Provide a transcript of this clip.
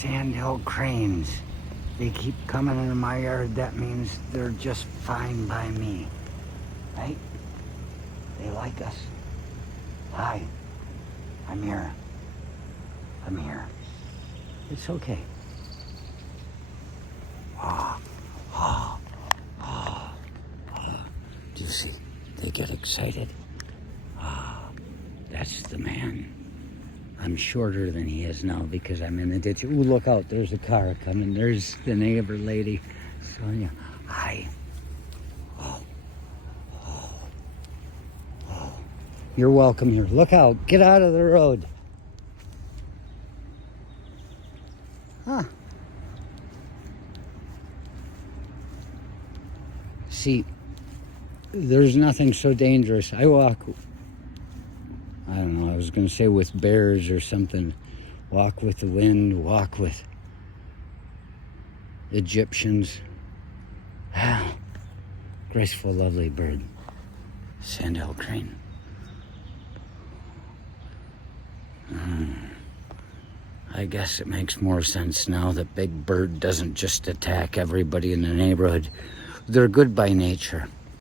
Sandhill cranes. They keep coming into my yard. That means they're just fine by me. Right? They like us. Hi. I'm here. I'm here. It's okay. Do you see? They get excited. That's the man. I'm shorter than he is now because I'm in the ditch. Ooh, look out. There's a car coming. There's the neighbor lady. Sonia. Hi. You're welcome here. Look out. Get out of the road. Huh. See, there's nothing so dangerous. I walk, I don't know, I was going to say with bears or something. Walk with the wind, walk with Egyptians. Graceful, lovely bird. Sandhill crane. I guess it makes more sense now that Big Bird doesn't just attack everybody in the neighborhood. They're good by nature.